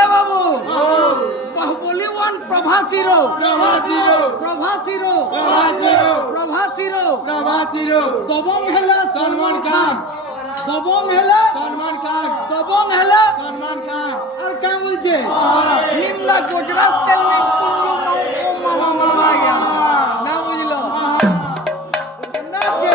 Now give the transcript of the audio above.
এ বাবু বাহুবলী ওয়ান প্রভাসিরো দবং হেলা সলমান খান আর কে বলছে নিম্না গুজরাট তেল में कुंडू मामा मामा गया ना बुझलो ना আছে